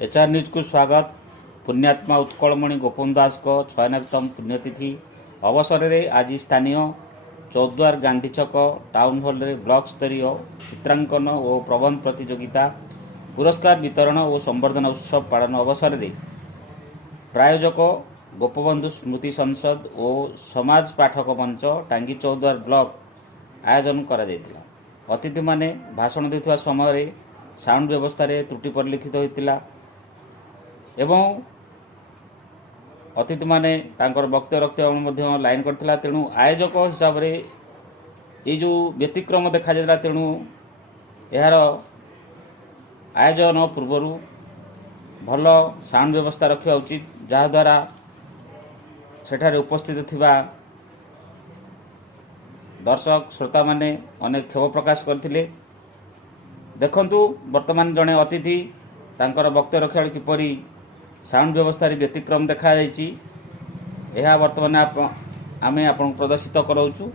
HR news को स्वागत। पुण्यात्मा उत्कलमणि गोपन दास को 96तम पुण्यतिथि अवसर में आज स्थानीय चौद्वार गांधी छक टाउन हॉल रे ब्लॉक स्तरीय चित्रांकन और प्रबंध प्रतियोगिता पुरस्कार वितरण और संबर्धना उत्सव पालन अवसर में प्रायोजक गोपबंधु स्मृति संसद और समाज पाठक मंच टांगी चौद्वार ब्लॉक आयोजन करा जायतिला। अतिथि माने भाषण देथिबा समय साउंड व्यवस्था रे त्रुटि परिलक्षित होइतिला एवं अतिथि माने तांकर वक्तव्य रखते लाइन करथिला। तेणु आयोजक हिसाब रे ये जो व्यतिक्रम देखा जाता तेणु यार आयोजन पूर्वर भल साउंड व्यवस्था रखा उचित जहाद्वारा सेठारे उपस्थित थिबा दर्शक श्रोता माने अनेक क्षोभ प्रकाश करथिले। देखंतु वर्तमान जड़े अतिथि तांकर वक्तव्य रखा किपरि साउंड व्यवस्था व्यतिक्रम देखा जाइछि यह वर्तमान आमे आपन प्रदर्शित कराउछु।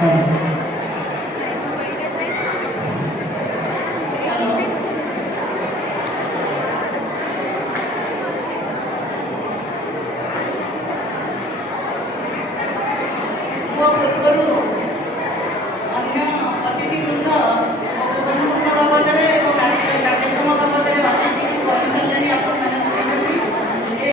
Hello.